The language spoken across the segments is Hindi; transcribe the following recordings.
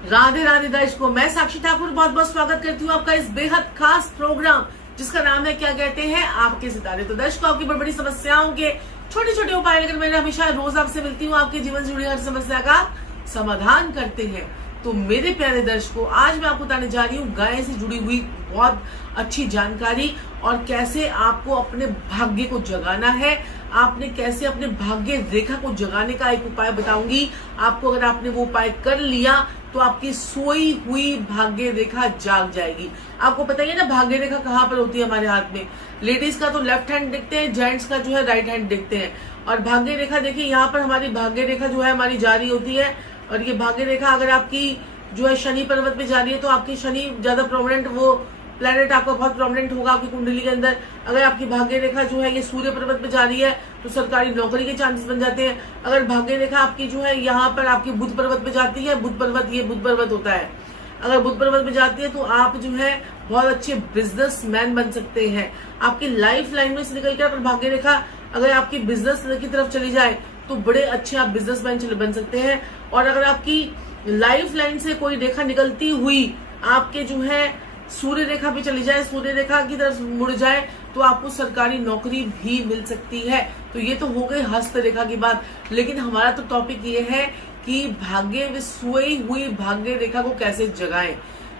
राधे राधे दर्शकों, मैं साक्षी ठाकुर बहुत बहुत स्वागत करती हूँ आपका इस बेहद खास प्रोग्राम जिसका नाम है क्या कहते हैं आपके सितारे। तो दर्शकों, आपकी बड़ी बड़ी समस्याओं के छोटे छोटे उपाय लेकर मैं हमेशा रोज आपसे मिलती हूँ, आपके जीवन से जुड़ी हर समस्या का समाधान करते हैं। तो मेरे प्यारे दर्शकों, आज मैं आपको बताने जा रही हूँ गाय से जुड़ी हुई बहुत अच्छी जानकारी और कैसे आपको अपने भाग्य को जगाना है। आपने कैसे अपने भाग्य रेखा को जगाने का एक उपाय बताऊंगी आपको। अगर आपने वो उपाय कर लिया तो आपकी सोई हुई भाग्य रेखा जाग जाएगी। आपको पता ही है ना, भाग्य रेखा कहाँ पर होती है हमारे हाथ में। लेडीज का तो लेफ्ट हैंड दिखते हैं, जेंट्स का जो है राइट हैंड दिखते हैं। और भाग्य रेखा देखिए, यहाँ पर हमारी भाग्य रेखा जो है हमारी जारी होती है। और ये भाग्य रेखा अगर आपकी जो है शनि पर्वत पे जा रही है तो आपकी शनि ज्यादा प्रोमिनेंट, वो प्लेनेट आपका बहुत प्रोमिनेंट होगा आपकी कुंडली के अंदर। अगर आपकी भाग्य रेखा जो है ये सूर्य पर्वत पे जा रही है तो सरकारी नौकरी के चांसेस बन जाते हैं। अगर भाग्य रेखा आपकी जो है यहाँ पर आपकी बुध पर्वत पे जाती है, बुध पर्वत ये बुध पर्वत होता है, अगर बुध पर्वत पे जाती है तो आप जो है बहुत अच्छे बिजनेसमैन बन सकते हैं। आपकी लाइफ लाइन में से निकल कर अगर भाग्य रेखा अगर आपकी बिजनेस की तरफ चली जाए तो बड़े अच्छे आप बिजनेसमैन बन सकते हैं। और अगर आपकी लाइफ लाइन से कोई रेखा निकलती हुई आपके जो है सूर्य रेखा पे चली जाए, सूर्य रेखा की तरफ मुड़ जाए तो आपको सरकारी नौकरी भी मिल सकती है। तो ये तो हो गई हस्त रेखा की बात, लेकिन हमारा तो टॉपिक ये है कि भाग्य में सोई हुई भाग्य रेखा को कैसे जगाएं।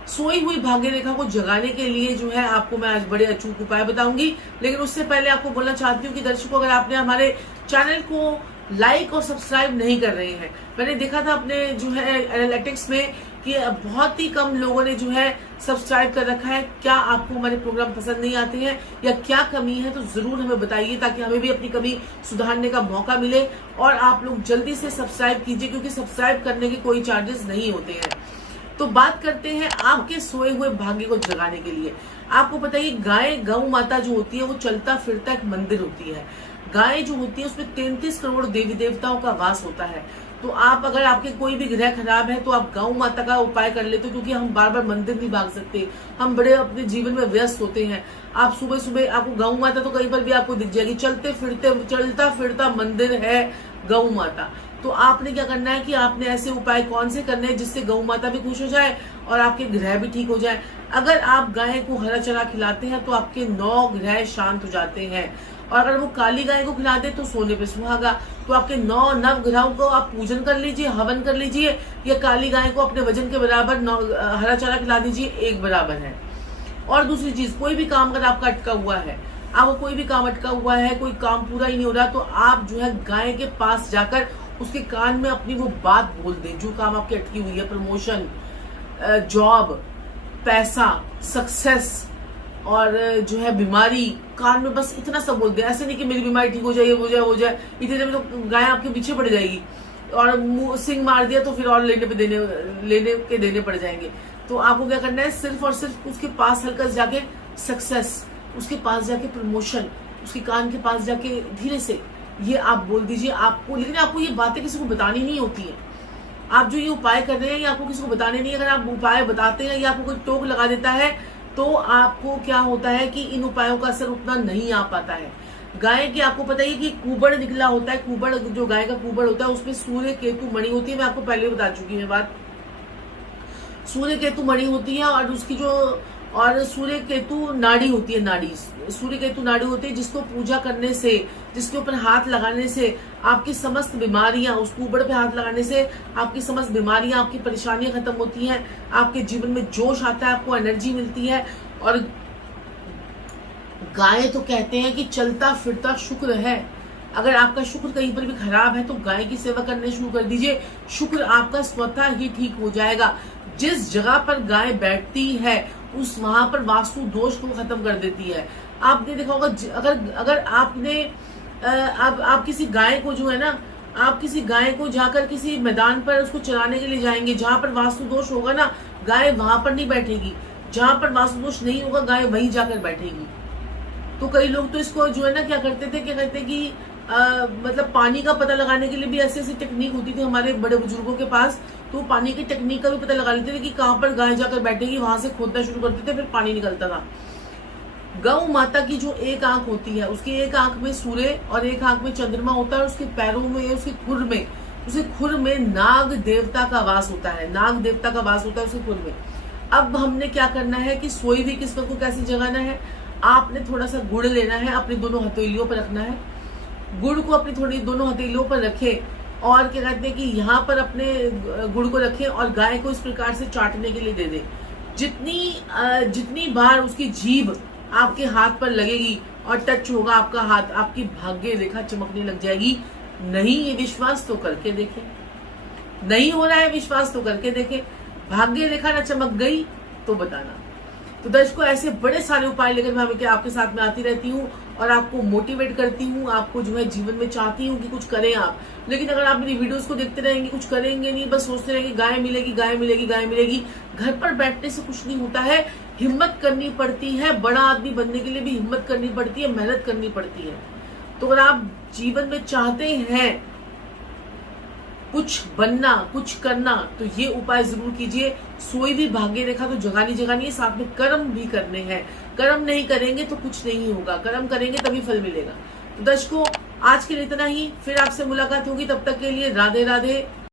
सोई हुई भाग्य रेखा को जगाने के लिए जो है आपको मैं आज बड़े अचूक उपाय बताऊंगी। लेकिन उससे पहले आपको बोलना चाहती हूँ कि दर्शकों, अगर आपने हमारे चैनल को लाइक और सब्सक्राइब नहीं कर रहे हैं, मैंने देखा था अपने जो है एनालिटिक्स में कि बहुत ही कम लोगों ने जो है सब्सक्राइब कर रखा है। क्या आपको हमारे प्रोग्राम पसंद नहीं आते हैं या क्या कमी है, तो जरूर हमें बताइए ताकि हमें भी अपनी कमी सुधारने का मौका मिले। और आप लोग जल्दी से सब्सक्राइब कीजिए क्योंकि सब्सक्राइब करने के कोई चार्जेस नहीं होते हैं। तो बात करते हैं आपके सोए हुए भाग्य को जगाने के लिए। आपको पता है गाय गौ माता जो होती है वो चलता फिरता एक मंदिर होती है। गाय जो होती है उसमें 33 करोड़ देवी देवताओं का वास होता है। तो आप अगर आपके कोई भी ग्रह खराब है तो आप गौ माता का उपाय कर लेते हो, क्योंकि हम बार बार मंदिर नहीं भाग सकते, हम बड़े अपने जीवन में व्यस्त होते हैं। आप सुबह सुबह आपको गौ माता तो कहीं पर भी आपको दिख जाएगी, चलता फिरता मंदिर है गौ माता। तो आपने क्या करना है कि आपने ऐसे उपाय कौन से करने हैं जिससे गौ माता भी खुश हो जाए और आपके ग्रह भी ठीक हो जाए। अगर आप गाय को हरा चरा खिलाते हैं तो आपके 9 ग्रह शांत हो जाते हैं। और अगर वो काली गाय को खिला दे तो सोने पे सुहागा। तो आपके 9 नवग्रहों को आप पूजन कर लीजिए, हवन कर लीजिए, या काली गाय को अपने वजन के बराबर हरा चारा खिला दीजिए, एक बराबर है। और दूसरी चीज, कोई भी काम अगर आपका अटका हुआ है, आपको कोई भी काम अटका हुआ है, कोई काम पूरा ही नहीं हो रहा, तो आप जो है गाय के पास जाकर उसके कान में अपनी वो बात बोल दें जो काम आपकी अटकी हुई है। प्रमोशन, जॉब, पैसा, सक्सेस और जो है बीमारी, कान में बस इतना सब बोल दे। ऐसे नहीं कि मेरी बीमारी ठीक हो जाए, हो जाए, हो जाए, इतने में तो गाय आपके पीछे पड़ जाएगी। और सिंग मार दिया तो फिर और लेने देने पड़ जाएंगे। तो आपको क्या करना है, सिर्फ और सिर्फ उसके पास हल्का जाके सक्सेस, उसके पास जाके प्रमोशन, उसके कान के पास जाके धीरे से ये आप बोल दीजिए आपको। लेकिन आपको ये बातें किसी को बतानी नहीं होती है। आप जो ये उपाय कर रहे हैं ये आपको किसी को बताने नहीं। अगर आप उपाय बताते हैं या आपको कोई टोक लगा देता है तो आपको क्या होता है कि इन उपायों का असर उतना नहीं आ पाता है। गाय के आपको पता ही कि कुबड़ निकला होता है, कुबड़ जो गाय का कुबड़ होता है उसमें सूर्य केतु मणि होती है। मैं आपको पहले बता चुकी हूँ बात। सूर्य केतु मणि होती है और उसकी जो और सूर्य केतु नाड़ी होती है, नाड़ी सूर्य केतु नाड़ी होती है, जिसको पूजा करने से, जिसके ऊपर हाथ लगाने से आपकी समस्त बीमारियां, उस कुबड़ पे हाथ लगाने से आपकी समस्त बीमारियां, आपकी परेशानियां खत्म होती हैं, आपके जीवन में जोश आता है, आपको एनर्जी मिलती है। और गाय तो कहते हैं कि चलता फिरता शुक्र है। अगर आपका शुक्र कहीं पर भी खराब है तो गाय की सेवा करने शुरू कर दीजिए, शुक्र आपका स्वतः ही ठीक हो जाएगा। जिस जगह पर गाय बैठती है उस वहां पर वास्तु दोष को खत्म कर देती है। आपने देखा होगा, अगर आपने आप किसी गाय को जो है ना, आप किसी गाय को जाकर किसी मैदान पर उसको चराने के लिए जाएंगे, जहां पर वास्तु दोष होगा ना, गाय वहां पर नहीं बैठेगी। जहां पर वास्तु दोष नहीं होगा गाय वहीं जाकर बैठेगी। तो कई लोग तो इसको जो है ना क्या करते थे, क्या कहते कि मतलब पानी का पता लगाने के लिए भी ऐसी ऐसी टेक्निक होती थी हमारे बड़े बुजुर्गों के पास। तो पानी की टेक्निक का भी पता लगा लेते थे कि कहाँ पर गाय जाकर बैठेगी, वहां से खोदना शुरू करते थे, फिर पानी निकलता था। गौ माता की जो एक आंख होती है, उसकी एक आंख में सूर्य और एक आंख में चंद्रमा होता है, और उसके पैरों में, उसके खुर में उसे खुर में नाग देवता का वास होता है, नाग देवता का वास होता है उसे खुर में। अब हमने क्या करना है कि सोई हुई किस्मत को कैसे जगाना है, आपने थोड़ा सा गुड़ लेना है, अपनी दोनों हथेलियों पर रखना है। गुड़ को अपनी थोड़ी दोनों हथेलियों पर रखें और क्या कहते हैं कि यहाँ पर अपने गुड़ को रखें और गाय को इस प्रकार से चाटने के लिए दे दें। जितनी बार उसकी जीभ आपके हाथ पर लगेगी और टच होगा आपका हाथ, आपकी भाग्य रेखा चमकने लग जाएगी। नहीं ये विश्वास तो करके देखें, नहीं हो रहा है विश्वास तो करके देखें। भाग्य रेखा ना चमक गई तो बताना। तो दर्शकों, ऐसे बड़े सारे उपाय लेकर मैं आपके साथ में आती रहती हूँ और आपको मोटिवेट करती हूँ, आपको जो है जीवन में चाहती हूँ कि कुछ करें आप। लेकिन अगर आप मेरी वीडियोस को देखते रहेंगे, कुछ करेंगे नहीं, बस सोचते रहेंगे गाय मिलेगी गाय मिलेगी गाय मिलेगी, घर पर बैठने से कुछ नहीं होता है। हिम्मत करनी पड़ती है, बड़ा आदमी बनने के लिए भी हिम्मत करनी पड़ती है, मेहनत करनी पड़ती है। तो अगर आप जीवन में चाहते हैं कुछ बनना, कुछ करना, तो ये उपाय जरूर कीजिए। सोई भी भाग्य रेखा तो जगानी है, साथ में कर्म भी करने हैं। कर्म नहीं करेंगे तो कुछ नहीं होगा, कर्म करेंगे तभी फल मिलेगा। तो दर्शकों, आज के लिए इतना ही, फिर आपसे मुलाकात होगी, तब तक के लिए राधे राधे।